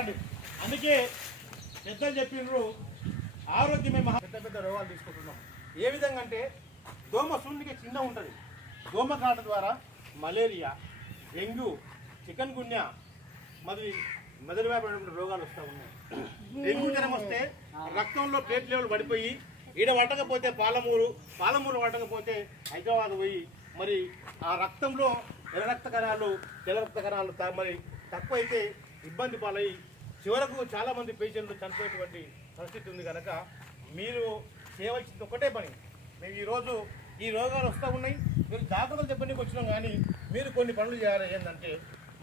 అందుకే పెద్దలు చెప్పిండ్రు ఆరోగ్యమే మహా పెద్ద పెద్ద రోగాలు తీసుకుంటున్నాం. ఏ విధంగా అంటే దోమ సూర్యునికి చిన్న ఉంటుంది. దోమ కాట ద్వారా మలేరియా డెంగ్యూ చికెన్ గున్యా మరి మెదడు వ్యాపడిన రోగాలు వస్తూ ఉన్నాయి. డెంగ్యూ జ్వరం వస్తే రక్తంలో ప్లేట్ లెవెల్ పడిపోయి ఈడ పట్టకపోతే పాలమూరు పాలమూరు పట్టకపోతే హైదరాబాద్ పోయి మరి ఆ రక్తంలో ఎర్ర రక్త కణాలు తెల్ల రక్త కణాలు మరి తక్కువైతే ఇబ్బంది పాలై చివరకు చాలా మంది పేషెంట్లు చనిపోయేటువంటి పరిస్థితి ఉంది కనుక మీరు చేయవలసింది ఒకటే పని. మేము ఈరోజు ఈ రోగాలు వస్తూ ఉన్నాయి. మీరు జాగ్రత్తలు చెప్పడానికి వచ్చినాం కానీ మీరు కొన్ని పనులు చేయాలి ఏంటంటే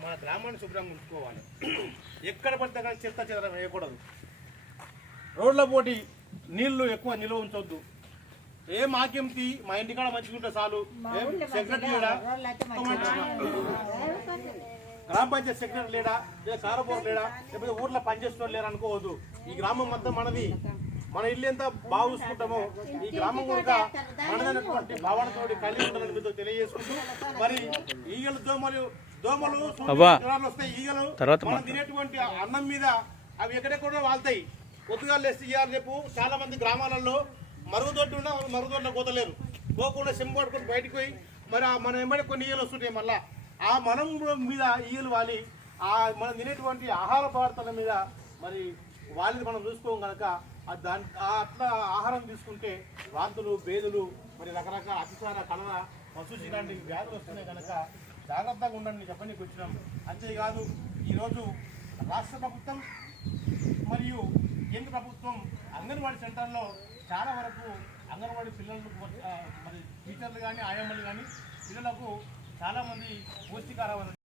మన గ్రామాన్ని శుభ్రంగా ఉంచుకోవాలి. ఎక్కడ పడితే అక్కడ చెత్త చెదరం వేయకూడదు. రోడ్ల పోటీ నీళ్ళు ఎక్కువ నిల్వ ఉంచొద్దు. ఏ మాకేం తీ మా ఇంటికాడ మంచిగా ఉంటే చాలు సెక్రటరీ గ్రామ పంచాయతీ సెక్రటరీ లేడా? లేదా కారపూర్ లేడా? లేకపోతే ఊర్లో పనిచేస్తున్న లేరా అనుకోవద్దు. ఈ గ్రామం మొత్తం మనది. మన ఇల్లు ఎంత బాగా చూసుకుంటామో ఈ గ్రామం కూడా మనదైనటువంటి భావనతో కలిగి ఉండాలని మీతో తెలియజేసుకుంటూ మరి ఈగలు దోమలు దోమలు వస్తాయి ఈగలు మనం తినేటువంటి అన్నం మీద అవి ఎక్కడెక్కడో వాళ్తాయి. పొద్దుగా లేస్తే ఇవ్వాలి రేపు చాలా మంది గ్రామాలలో మరుగుదొడ్డు ఉన్నా వాళ్ళు మరుగుదొడ్లో పోతలేరు. పోకుండా పట్టుకొని బయటకు పోయి మరి మన వెంబడి కొన్ని ఈగలు వస్తుంటాయి మళ్ళా. ఆ మనం మీద ఈగలు వాలి ఆ మనం తినేటువంటి ఆహార పదార్థాల మీద మరి వాళ్ళని మనం చూసుకోం కనుక దాని అట్లా ఆహారం తీసుకుంటే వాంతులు బేదులు మరి రకరకాల అతిసార కలర మసూచి లాంటి వ్యాధులు వస్తున్నాయి కనుక జాగ్రత్తగా ఉండండి చెప్పడానికి వచ్చినాం అంతేకాదు ఈరోజు రాష్ట్ర ప్రభుత్వం మరియు కేంద్ర ప్రభుత్వం అంగన్వాడీ సెంటర్లో చాలా వరకు అంగన్వాడీ పిల్లలకు మరి టీచర్లు కానీ ఆయమ్మలు కానీ పిల్లలకు చాలామంది పౌష్టికాహారం